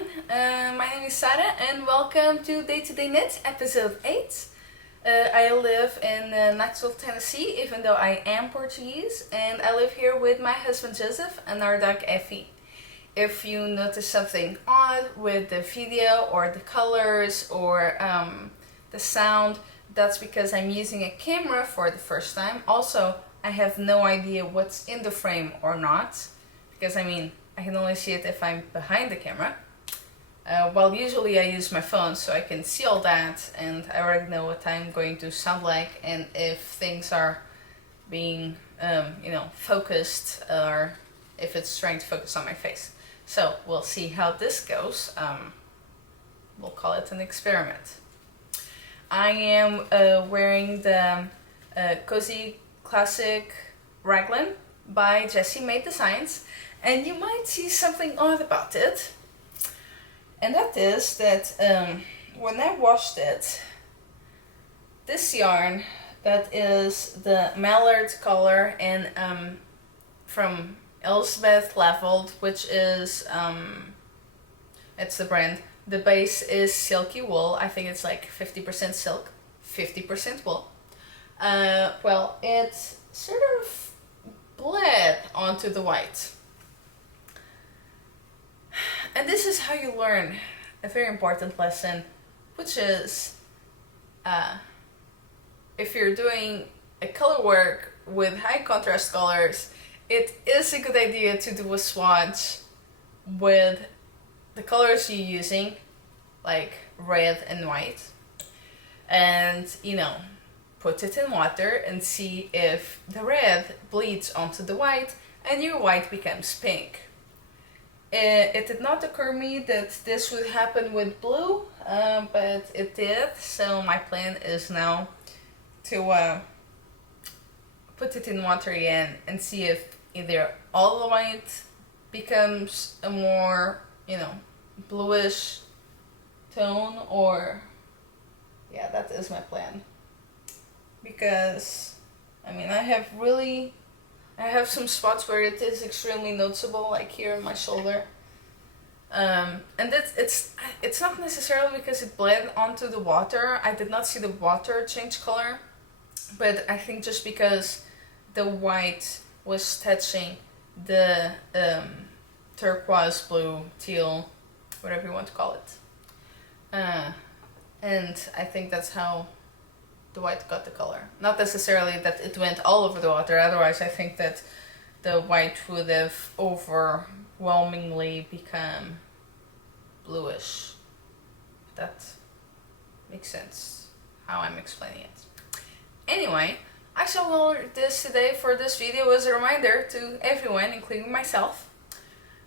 everyone, my name is Sara and welcome to Day to Day Knits episode 8. I live in Knoxville, Tennessee, even though I am Portuguese, and I live here with my husband Joseph and our dog Effie. If you notice something odd with the video or the colors or the sound, that's because I'm using a camera for the first time. Also, I have no idea what's in the frame or not, because I can only see it if I'm behind the camera. Well, usually I use my phone so I can see all that and I already know what I'm going to sound like and if things are being, focused or if it's trying to focus on my face. So we'll see how this goes. We'll call it an experiment. I am wearing the Cozy Classic Raglan by Jessie Made Designs, and you might see something odd about it. And that is that when I washed it, this yarn that is the Mallard color and from Elsebeth Lavold, which is it's the brand. The base is silky wool. I think it's like 50% silk, 50% wool. Well, it sort of bled onto the white. And this is how you learn a very important lesson, which is if you're doing a color work with high contrast colors, it is a good idea to do a swatch with the colors you're using, like red and white, and put it in water and see if the red bleeds onto the white and your white becomes pink. It did not occur to me that this would happen with blue, but it did, so my plan is now to put it in water again and see if either all the white becomes a more, bluish tone, or yeah, that is my plan. Because, I have some spots where it is extremely noticeable, like here in my shoulder. And it's not necessarily because it bled onto the water. I did not see the water change color, but I think just because the white was touching the turquoise, blue, teal, whatever you want to call it. And I think that's how the white got the color. Not necessarily that it went all over the water, otherwise I think that the white would have overwhelmingly become bluish. That makes sense how I'm explaining it. Anyway, I shall wear this today for this video as a reminder to everyone, including myself,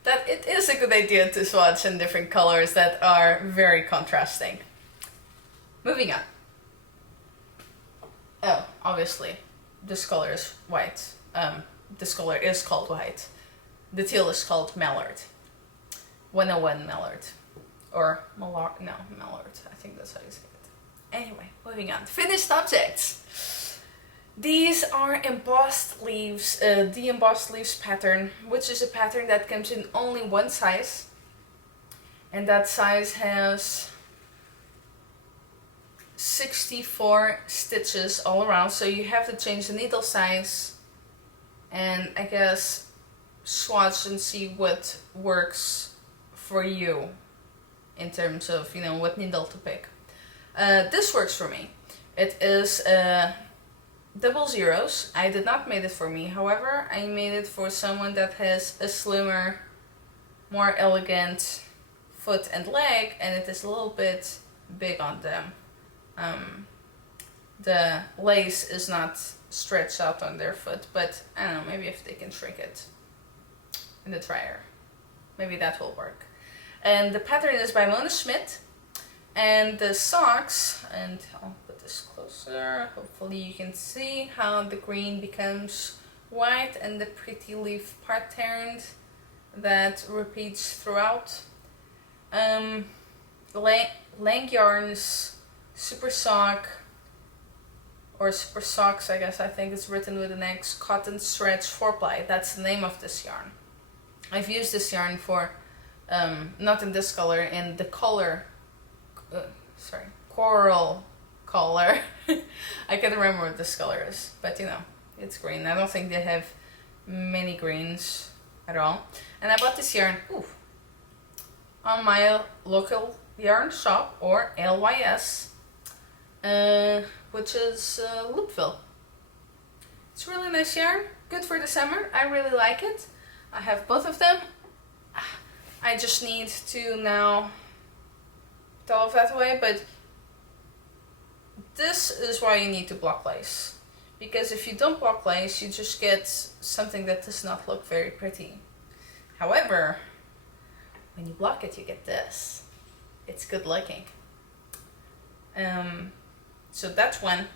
that it is a good idea to swatch in different colors that are very contrasting. Moving on. Oh, obviously, this color is white. This color is called white. The teal is called Mallard. 101 Mallard. Or Mallard, no, Mallard. I think that's how you say it. Anyway, moving on. Finished objects. These are embossed leaves, the embossed leaves pattern, which is a pattern that comes in only one size. And that size has 64 stitches all around, so you have to change the needle size and I guess swatch and see what works for you in terms of what needle to pick. This works for me. It is double zeros. I did not make it for me, however I made it for someone that has a slimmer, more elegant foot and leg, and it is a little bit big on them. The lace is not stretched out on their foot, but I don't know, maybe if they can shrink it in the dryer, maybe that will work. And the pattern is by Schmidt, and the socks, and I'll put this closer, hopefully you can see how the green becomes white and the pretty leaf pattern that repeats throughout. Lang yarns, Super Sock, or Super Soxx, I think it's written with an X, Cotton Stretch 4-ply. That's the name of this yarn. I've used this yarn for not in this color, in the color, coral color. I can't remember what this color is, but you know, it's green. I don't think they have many greens at all. And I bought this yarn on my local yarn shop, or LYS, which is Loopville. It's really nice yarn, good for the summer. I really like it. I have both of them. I just need to now put all of that away, but this is why you need to block lace. Because if you don't block lace, you just get something that does not look very pretty. However, when you block it, you get this. It's good looking. So that's one,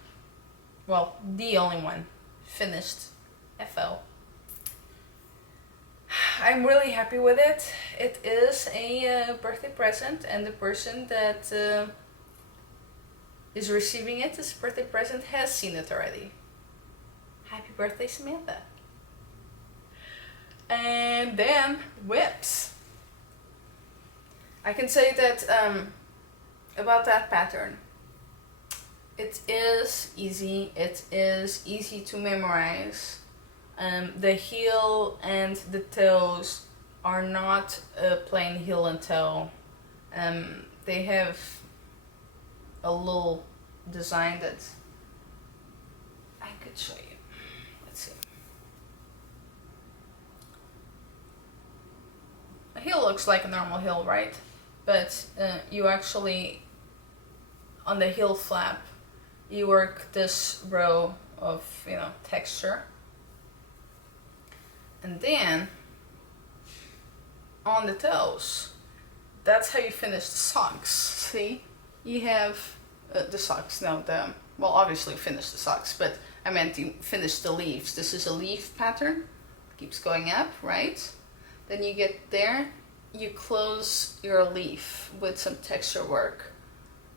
well, the only one finished FO. I'm really happy with it. It is a birthday present, and the person that is receiving it as a birthday present has seen it already. Happy birthday, Samantha. And then whips. I can say that about that pattern. It is easy. It is easy to memorize. The heel and the toes are not a plain heel and toe. They have a little design that I could show you. Let's see. A heel looks like a normal heel, right? But you actually, on the heel flap, you work this row of, you know, texture. And then on the toes, that's how you finish the socks. See, you have the socks. No, well, obviously finish the socks, but I meant you finish the leaves. This is a leaf pattern. Keeps going up, right? Then you get there, you close your leaf with some texture work,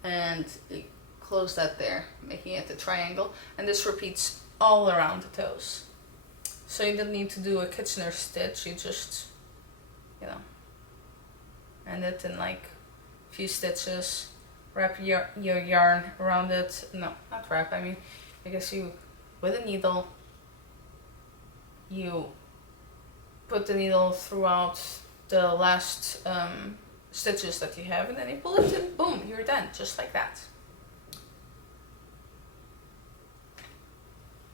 and you close that there, making it a triangle. And this repeats all around the toes. So you don't need to do a Kitchener stitch, you just, you know, end it in like a few stitches, wrap your yarn around it. No, not wrap, I mean, I guess you, with a needle, you put the needle throughout the last stitches that you have, and then you pull it and boom, you're done, just like that.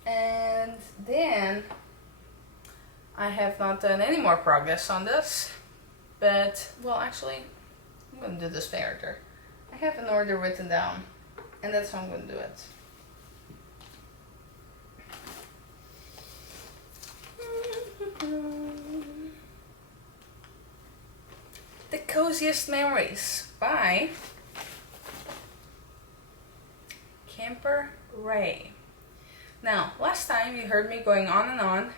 And then I have not done any more progress on this, but, well, actually, I'm going to do this by order. I have an order written down, and that's how I'm going to do it. The Coziest Memories by Kemper, Wray. Now, last time you heard me going on and on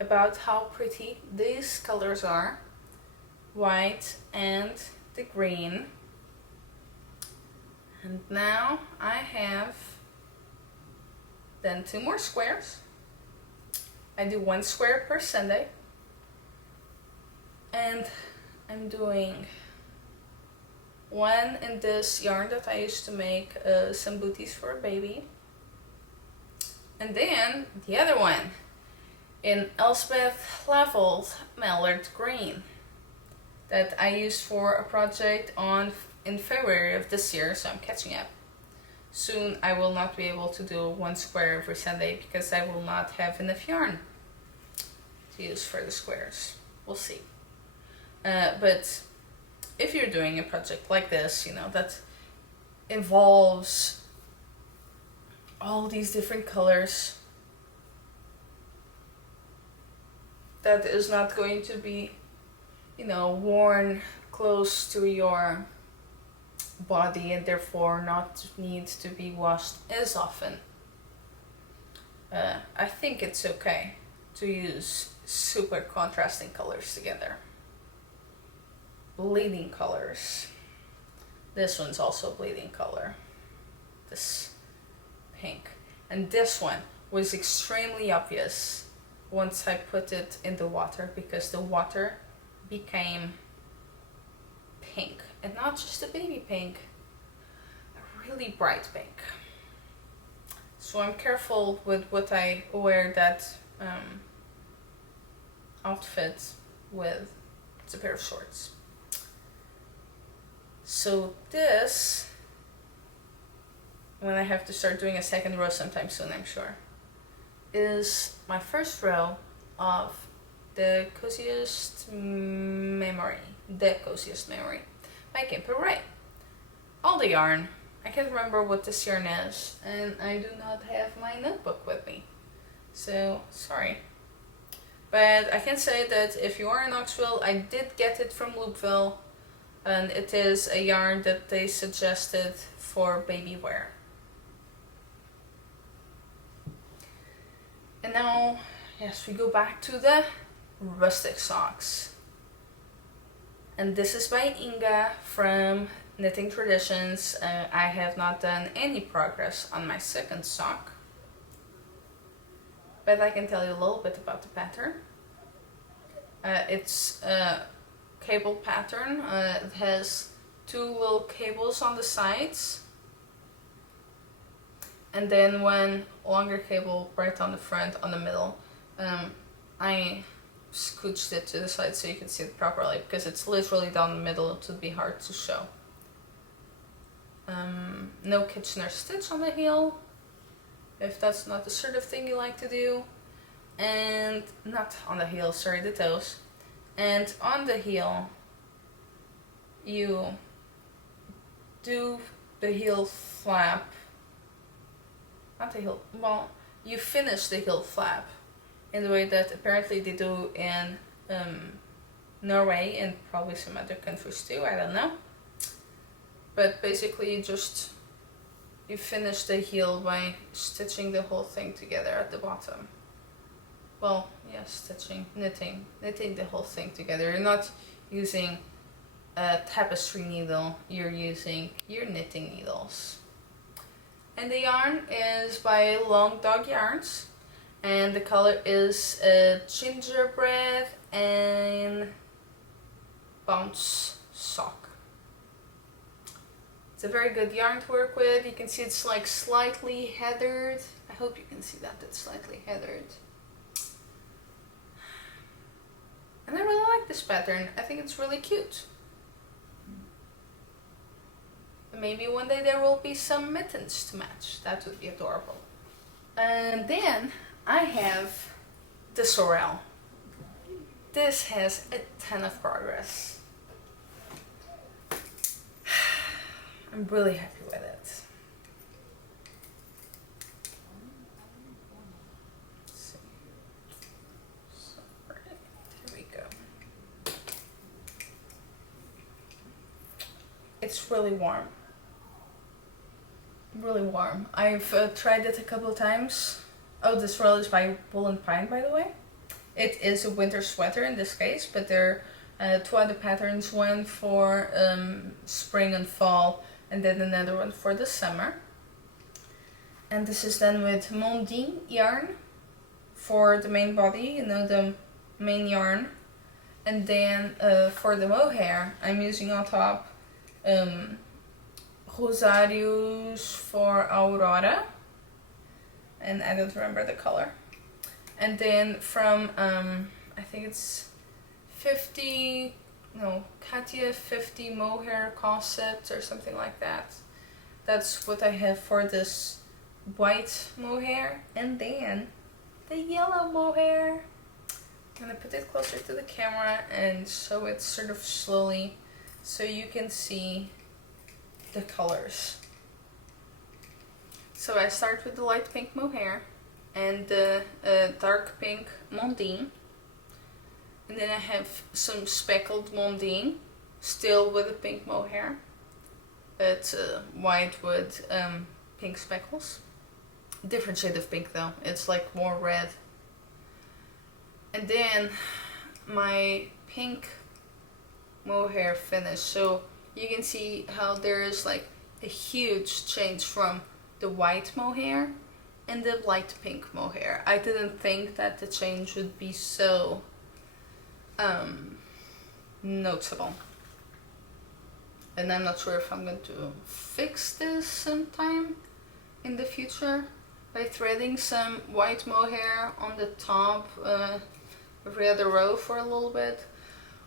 about how pretty these colors are, white and the green. And now I have then 2 more squares. I do 1 square per Sunday, and I'm doing 1 in this yarn that I used to make some booties for a baby, and then the other one in Elsebeth Lavold Mallard green that I used for a project in February of this year, so I'm catching up. Soon I will not be able to do 1 square every Sunday because I will not have enough yarn to use for the squares. We'll see. But if you're doing a project like this, you know, that involves all these different colors, that is not going to be, you know, worn close to your body and therefore not need to be washed as often. I think it's okay to use super contrasting colors together. Bleeding colors. This one's also bleeding color. This pink. And this one was extremely obvious once I put it in the water, because the water became pink, and not just a baby pink, a really bright pink. So I'm careful with what I wear that outfit with. It's a pair of shorts. So this, when I have to start doing a second row sometime soon, I'm sure, is my first row of the Coziest Memory, by Kemper Wray. All the yarn. I can't remember what this yarn is, and I do not have my notebook with me, so sorry. But I can say that if you are in Knoxville, I did get it from Loopville, and it is a yarn that they suggested for baby wear. And now, yes, we go back to the rustic socks. And this is by Inga from Knitting Traditions. I have not done any progress on my second sock, but I can tell you a little bit about the pattern. It's a cable pattern. It has two little cables on the sides, and then one longer cable right on the front on the middle. I scooched it to the side so you can see it properly, because it's literally down the middle. It would be hard to show. No Kitchener stitch on the heel, if that's not the sort of thing you like to do. And not on the heel, sorry, the toes. And on the heel, you do the heel flap. Not the heel, well, you finish the heel flap in the way that apparently they do in Norway and probably some other countries too, I don't know. But basically you finish the heel by stitching the whole thing together at the bottom. Well, yeah, stitching, knitting the whole thing together. You're not using a tapestry needle, you're using your knitting needles. And the yarn is by Long Dog Yarns, and the color is gingerbread and bounce sock. It's a very good yarn to work with. You can see it's like slightly heathered. I hope you can see that it's slightly heathered. And I really like this pattern. I think it's really cute. Maybe one day there will be some mittens to match. That would be adorable. And then I have the Sorrel. This has a ton of progress. I'm really happy with it. Let's see. Sorry. There we go. It's really warm. Really warm. I've tried it a couple of times. Oh, this Sorrel is by Wool and Pine, by the way. It is a winter sweater in this case, but there are two other patterns, one for spring and fall, and then another one for the summer. And this is done with Mondim yarn for the main body, you know, the main yarn. And then for the mohair, I'm using on top Rosários for Aurora, and I don't remember the color. And then from I think it's Katia 50 Mohair concept or something like that. That's what I have for this white mohair. And then the yellow mohair. I'm gonna put it closer to the camera and show it sort of slowly so you can see the colors. So I start with the light pink mohair and the dark pink Mondim, and then I have some speckled Mondim, still with the pink mohair, but white with pink speckles. Different shade of pink though, it's like more red. And then my pink mohair finish, so you can see how there is like a huge change from the white mohair and the light pink mohair. I didn't think that the change would be so noticeable. and I'm not sure if I'm going to fix this sometime in the future by threading some white mohair on the top every other row for a little bit,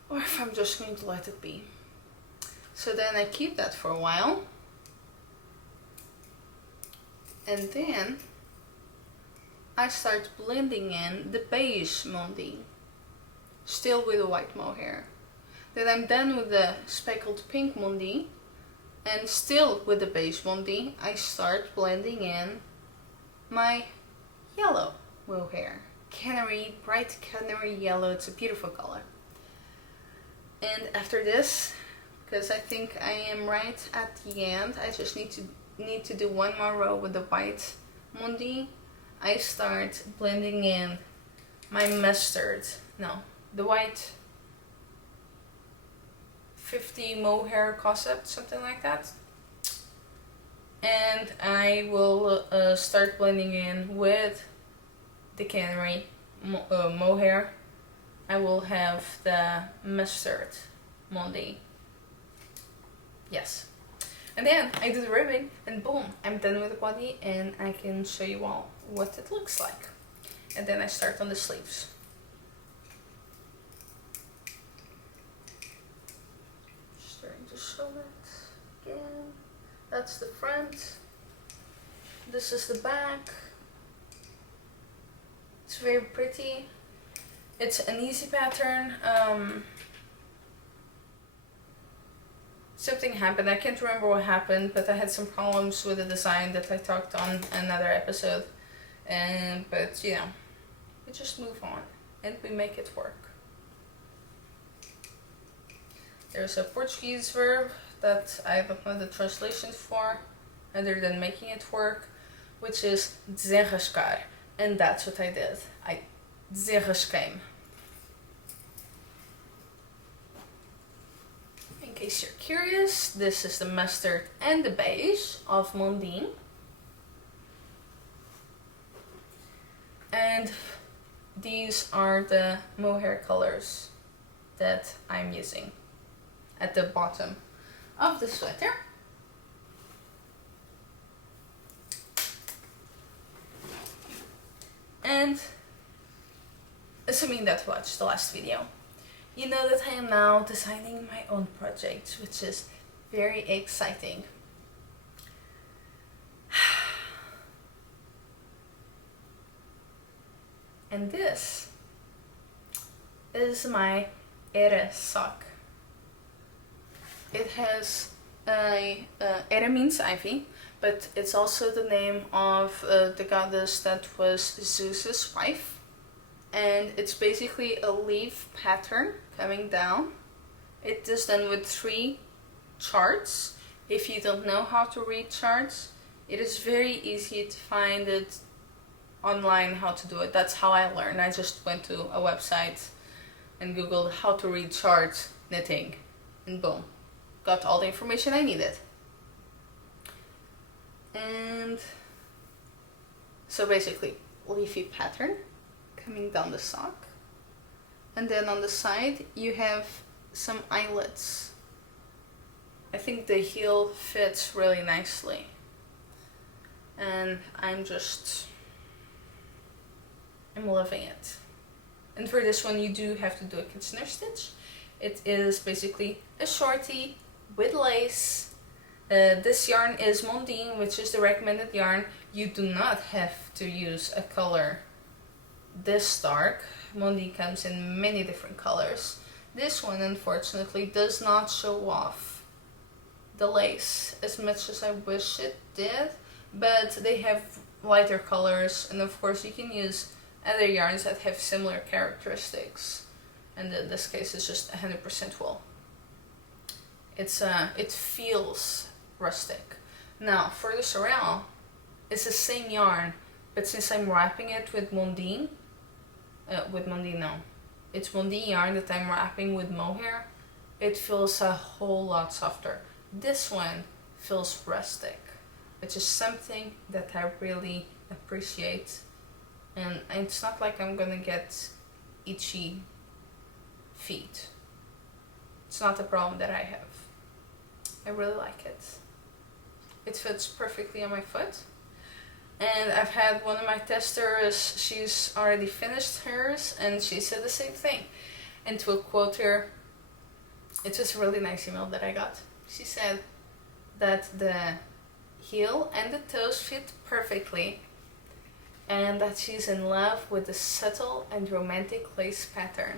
or if I'm just going to let it be. So then I keep that for a while, and then I start blending in the beige Mondim, still with a white mohair. Then I'm done with the speckled pink Mondim, and still with the beige Mondim, I start blending in my yellow mohair. Canary, bright canary yellow, it's a beautiful color. And after this, because I think I am right at the end, I just need to do one more row with the white Mondim. I start blending in my mustard, the white 50 mohair concept, something like that. And I will start blending in with the canary mohair. I will have the mustard Mondim. Yes. And then I do the ribbing, and boom, I'm done with the body, and I can show you all what it looks like. And then I start on the sleeves. Just starting to show that again. That's the front. This is the back. It's very pretty. It's an easy pattern. Something happened. I can't remember what happened, but I had some problems with the design that I talked on another episode. But you know, we just move on and we make it work. There's a Portuguese verb that I don't know the translation for, other than making it work, which is desenrascar, and that's what I did. I desenrasquei-me. In case you're curious, this is the mustard and the beige of Mondim. And these are the mohair colors that I'm using at the bottom of the sweater. And assuming that you watched the last video, you know that I am now designing my own project, which is very exciting. And this is my Hera sock. It has Hera means ivy, but it's also the name of the goddess that was Zeus's wife. And it's basically a leaf pattern coming down. It is done with 3 charts. If you don't know how to read charts, it is very easy to find it online how to do it. That's how I learned. I just went to a website and googled how to read charts knitting, and boom, got all the information I needed. And so basically, leafy pattern coming down the sock, and then on the side you have some eyelets. I think the heel fits really nicely, and I'm loving it. And for this one you do have to do a Kitchener stitch. It is basically a shorty with lace. This yarn is Mondim, which is the recommended yarn. You do not have to use a color this dark. Mondim comes in many different colors. This one unfortunately does not show off the lace as much as I wish it did, but they have lighter colors, and of course you can use other yarns that have similar characteristics, and in this case it's just 100% wool. It feels rustic. Now for the Sorrel, it's the same yarn, but since I'm wrapping it with Mondim, it's Mondim yarn that I'm wrapping with Mohair, it feels a whole lot softer. This one feels rustic, which is something that I really appreciate. And it's not like I'm gonna get itchy feet. It's not a problem that I have. I really like it. It fits perfectly on my foot. And I've had one of my testers, she's already finished hers, and she said the same thing. And to quote her, it was a really nice email that I got. She said that the heel and the toes fit perfectly, and that she's in love with the subtle and romantic lace pattern.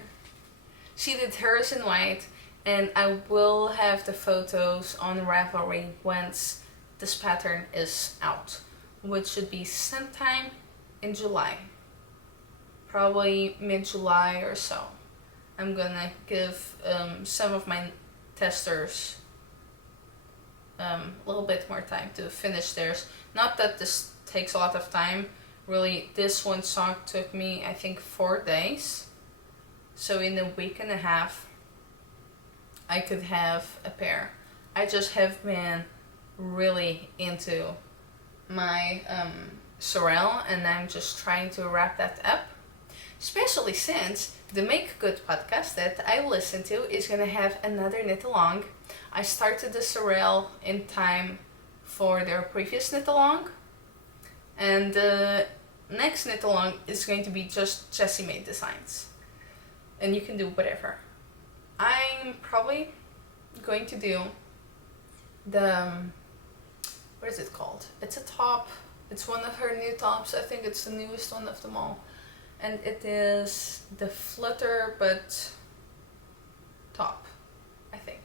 She did hers in white, and I will have the photos on Ravelry once this pattern is out, which should be sometime in July, probably mid-July or so. I'm gonna give some of my testers a little bit more time to finish theirs. Not that this takes a lot of time. Really, this one sock took me, I think, 4 days. So in a week and a half, I could have a pair. I just have been really into my Sorrel, and I'm just trying to wrap that up. Especially since the Make Good podcast that I listen to is going to have another knit along. I started the Sorrel in time for their previous knit along, and the next knit along is going to be just Jessie made designs, and you can do whatever. I'm probably going to do the what is it called? It's a top. It's one of her new tops. I think it's the newest one of them all. And it is the Flutter but top, I think.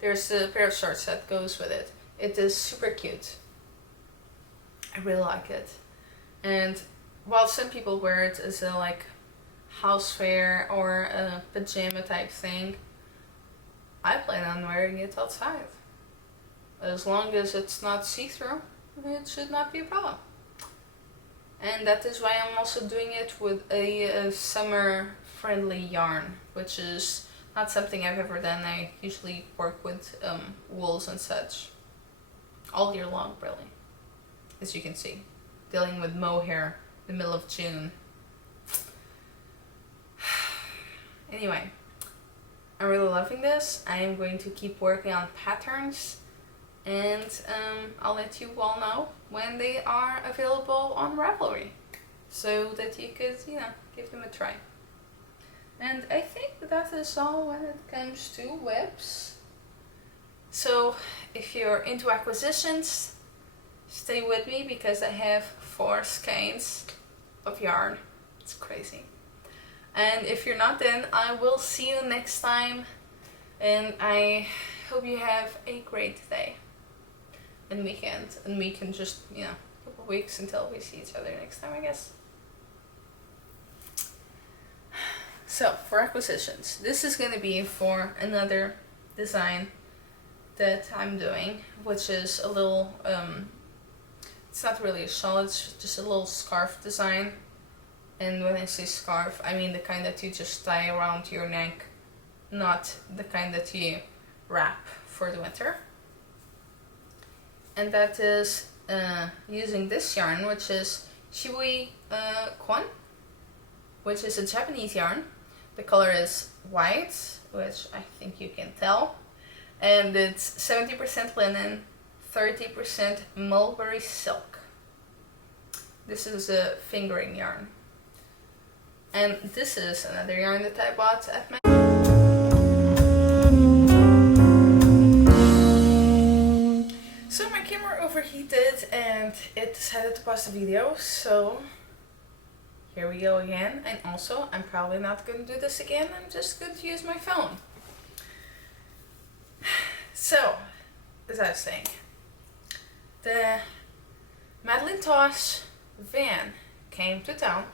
There's a pair of shorts that goes with it. It is super cute. I really like it. And while some people wear it as a like housewear or a pajama type thing, I plan on wearing it outside. As long as it's not see-through, it should not be a problem. And that is why I'm also doing it with a summer-friendly yarn, which is not something I've ever done. I usually work with wools and such all year long, really, as you can see. Dealing with Mohair in the middle of June. Anyway, I'm really loving this. I am going to keep working on patterns, and I'll let you all know when they are available on Ravelry, so that you could, give them a try. And I think that is all when it comes to webs. So if you're into acquisitions, stay with me because I have 4 skeins of yarn. It's crazy. And if you're not, then I will see you next time, and I hope you have a great day and weekend, and we can just, a couple weeks until we see each other next time, I guess. So, for acquisitions, this is going to be for another design that I'm doing, which is a little, it's not really a shawl, it's just a little scarf design. And when I say scarf, I mean the kind that you just tie around your neck, not the kind that you wrap for the winter. And that is using this yarn, which is Shiwi Kwan, which is a Japanese yarn. The color is white, which I think you can tell. And it's 70% linen, 30% mulberry silk. This is a fingering yarn. And this is another yarn that I bought at Maed. So my camera overheated and it decided to pause the video, so here we go again. And also, I'm probably not going to do this again, I'm just going to use my phone. So, as I was saying, the Madeline Tosh van came to town,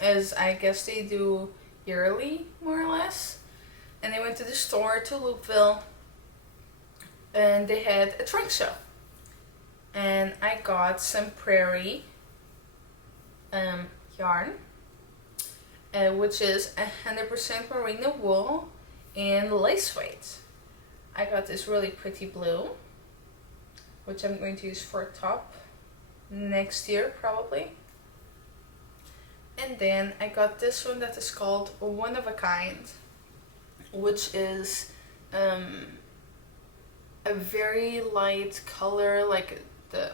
as I guess they do yearly, more or less. And they went to the store to Loopville, and they had a trunk show. And I got some prairie yarn, which is 100% merino wool and lace weight. I got this really pretty blue, which I'm going to use for a top next year probably. And then I got this one that is called One of a Kind, which is a very light color, like the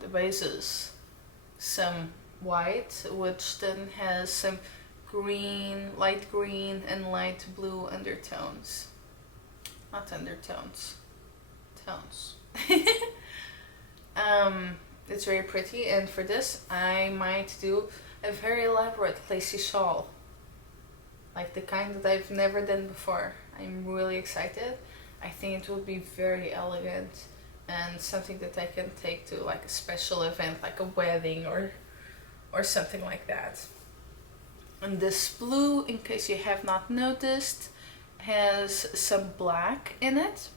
the base is some white, which then has some green, light green and light blue undertones. Not undertones, tones. It's very pretty, and for this I might do a very elaborate lacy shawl, like the kind that I've never done before. I'm really excited. I think it will be very elegant and something that I can take to like a special event, like a wedding or something like that. And this blue, in case you have not noticed, has some black in it,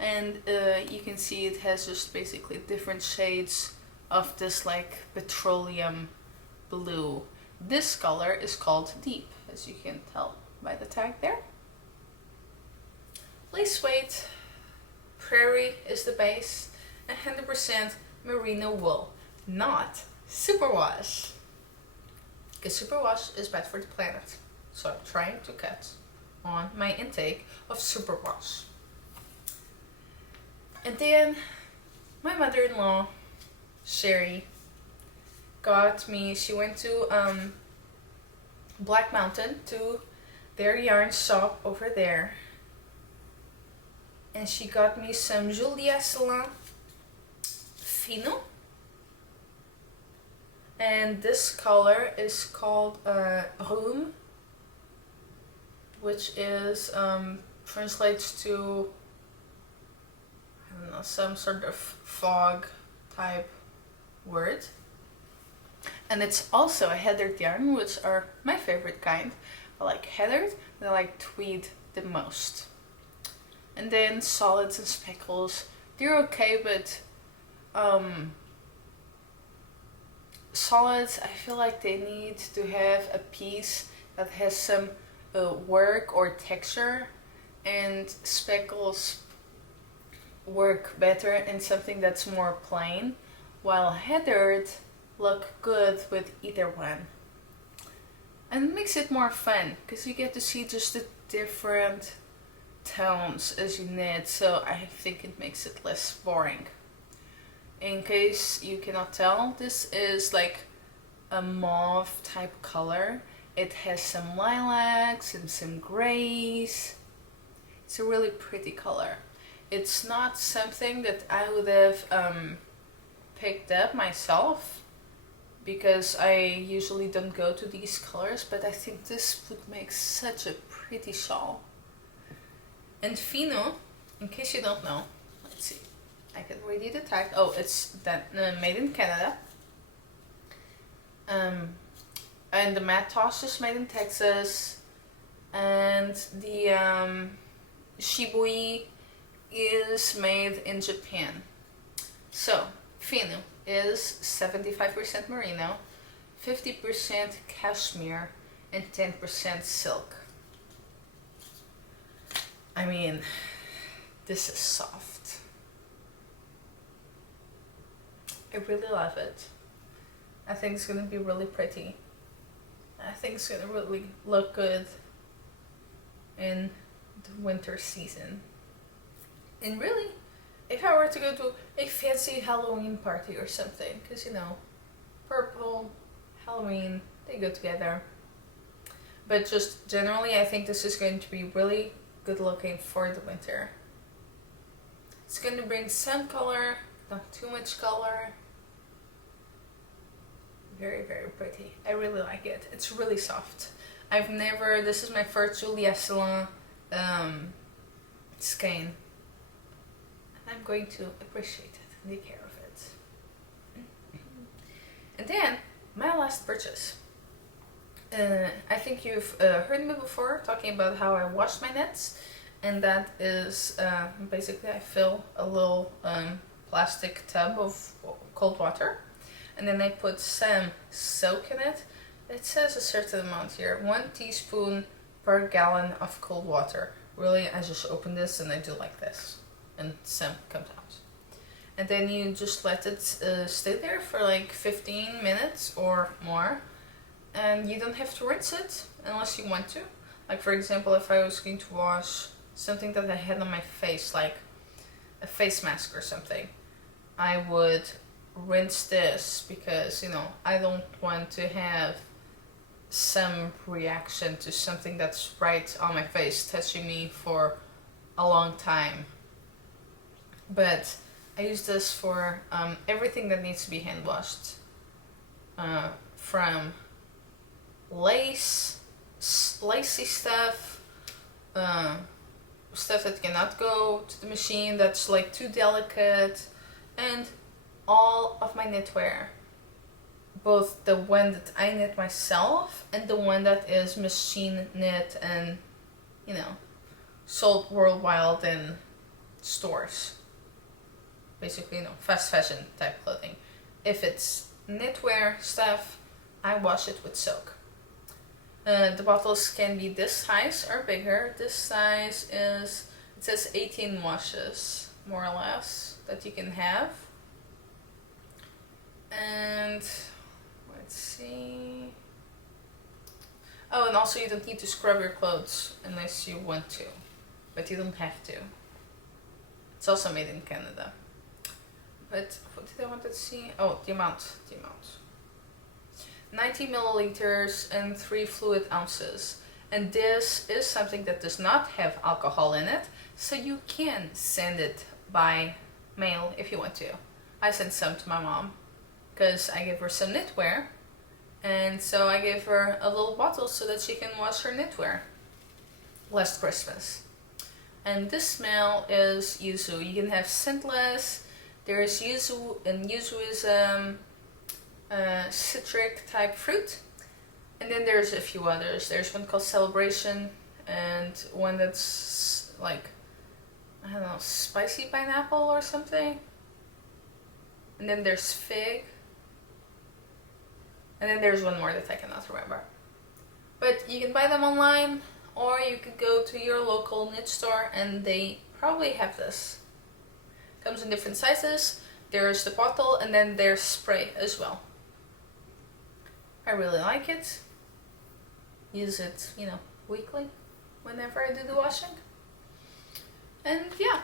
and you can see it has just basically different shades of this like petroleum blue. This color is called Deep, as you can tell by the tag there. Lace weight, Prairie is the base, and 100% merino wool, not superwash. Because superwash is bad for the planet. So I'm trying to cut on my intake of superwash. And then my mother-in-law, Sherry, got me, she went to Black Mountain, to their yarn shop over there. And she got me some Julia Salin Fino. And this color is called Room, which is translates to, I don't know, some sort of fog type word. And it's also a heathered yarn, which are my favorite kind. I like heathered and I like tweed the most. And then solids and speckles, they're okay, but solids, I feel like they need to have a piece that has some work or texture, and speckles work better in something that's more plain, while heathered look good with either one. And it makes it more fun, because you get to see just the different tones as you knit, so I think it makes it less boring. In case you cannot tell, this is like a mauve type color. It has some lilacs and some grays. It's a really pretty color. It's not something that I would have picked up myself, because I usually don't go to these colors, but I think this would make such a pretty shawl. And Fino, in case you don't know, let's see, I can read you the tag. Oh, it's that made in Canada. And the mat toss is made in Texas, and the shibui is made in Japan. So Fino is 75% merino, 50% cashmere, and 10% silk. I mean, this is soft. I really love it. I think it's gonna be really pretty. I think it's gonna really look good in the winter season. And really, if I were to go to a fancy Halloween party or something, because you know, purple, Halloween, they go together. But just generally, I think this is going to be really good looking for the winter. It's going to bring some color, not too much color. Very, very pretty. I really like it. It's really soft. This is my first Julia Salin skein. And I'm going to appreciate it and take care of it. And then, my last purchase. I think you've heard me before talking about how I wash my knits, and that is basically I fill a little plastic tub of cold water, and then I put some soak in it. It says a certain amount here, 1 teaspoon per gallon of cold water. Really, I just open this and I do like this, and some comes out. And then you just let it stay there for like 15 minutes or more. And you don't have to rinse it unless you want to. Like for example, if I was going to wash something that I had on my face, like a face mask or something, I would rinse this because, you know, I don't want to have some reaction to something that's right on my face touching me for a long time. But I use this for everything that needs to be hand washed, from lacy stuff, stuff that cannot go to the machine that's like too delicate, and all of my knitwear, both the one that I knit myself and the one that is machine knit and, you know, sold worldwide in stores. Basically, you know, fast fashion type clothing. If it's knitwear stuff, I wash it with soak. The bottles can be this size or bigger. This size is, it says 18 washes, more or less, that you can have. And let's see. Oh, and also you don't need to scrub your clothes unless you want to, but you don't have to. It's also made in Canada. But what did I want to see? Oh, the amount. 90 milliliters and 3 fluid ounces. And this is something that does not have alcohol in it, so you can send it by mail if you want to. I sent some to my mom because I gave her some knitwear, and so I gave her a little bottle so that she can wash her knitwear last Christmas. And this smell is yuzu. You can have scentless. There is yuzu, and yuzu is citric type fruit. And then there's a few others. There's one called Celebration, and one that's like, I don't know, spicy pineapple or something. And then there's fig. And then there's one more that I cannot remember. But you can buy them online, or you could go to your local knit store and they probably have this. Comes in different sizes. There's the bottle, and then there's spray as well. I really like it. Use it, you know, weekly whenever I do the washing. And yeah.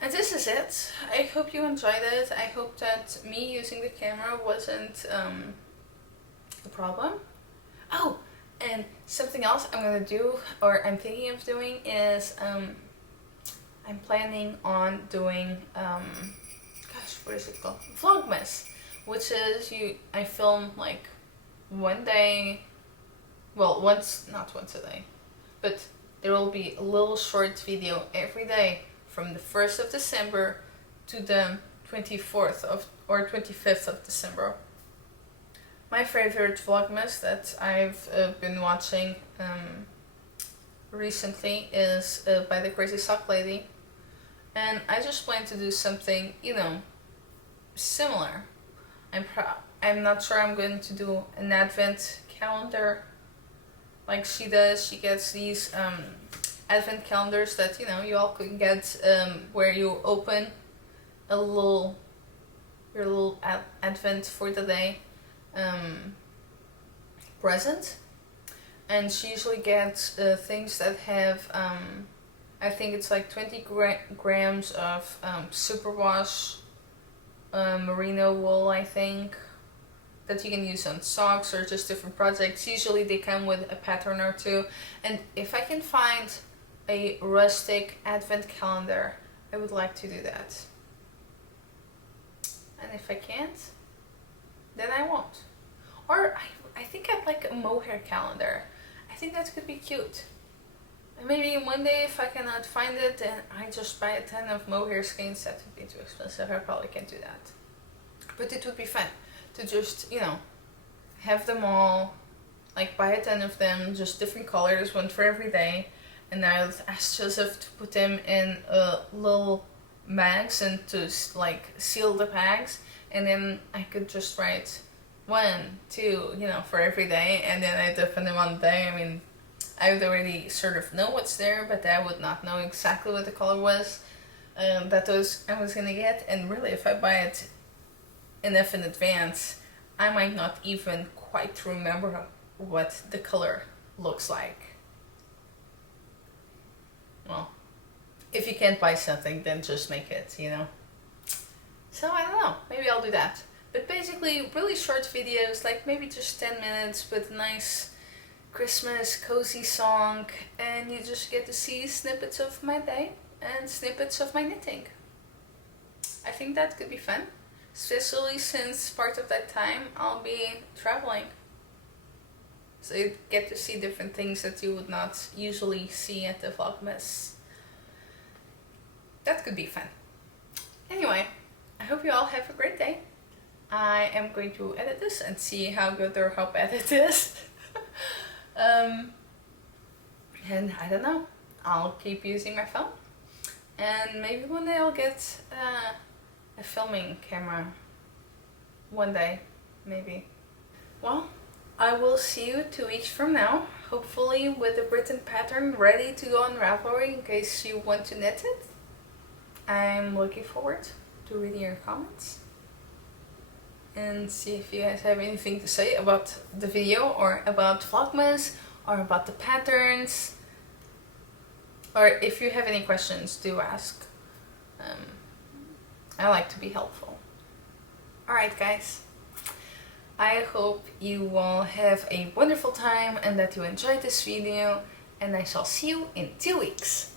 And this is it. I hope you enjoyed it. I hope that me using the camera wasn't a problem. Oh, and something else I'm gonna do, or I'm thinking of doing, is I'm planning on doing gosh, what is it called? Vlogmas, which is I film like one day, well, not once a day, but there will be a little short video every day from the 1st of December to the 24th or 25th of December. My favorite vlogmas that I've been watching recently is by the Crazy Sock Lady, and I just plan to do something, you know, similar. I'm not sure I'm going to do an advent calendar like she does. She gets these advent calendars that, you know, you all can get, where you open your little advent for the day present. And she usually gets things that have I think it's like 20 grams of superwash merino wool, I think, that you can use on socks or just different projects. Usually they come with a pattern or two, and if I can find a rustic advent calendar, I would like to do that. And if I can't, then I won't. Or I think I'd like a mohair calendar. I think that could be cute. And maybe one day if I cannot find it, then I just buy a ton of mohair skeins. That would be too expensive. I probably can't do that. But it would be fun to just, you know, have them all, like buy a ton of them, just different colors, one for every day. And I'll ask Joseph to put them in little bags and to like seal the bags. And then I could just write 1, 2, you know, for every day. And then I'd open them on the day. I mean, I would already sort of know what's there, but I would not know exactly what the color was that I was gonna get. And really, if I buy it enough in advance, I might not even quite remember what the color looks like. Well, if you can't buy something, then just make it, you know. So I don't know, maybe I'll do that. But basically really short videos, like maybe just 10 minutes with a nice Christmas cozy song, and you just get to see snippets of my day and snippets of my knitting. I think that could be fun, especially since part of that time I'll be traveling. So you get to see different things that you would not usually see at the Vlogmas. That could be fun. Anyway, I hope you all have a great day. I am going to edit this and see how good or how bad it is. And I don't know, I'll keep using my phone. And maybe one day I'll get a filming camera. One day, maybe. Well, I will see you 2 weeks from now, hopefully with a written pattern ready to go on Ravelry in case you want to knit it. I'm looking forward to reading your comments and see if you guys have anything to say about the video or about Vlogmas or about the patterns, or if you have any questions, do ask. I like to be helpful. Alright guys, I hope you all have a wonderful time and that you enjoyed this video, and I shall see you in 2 weeks.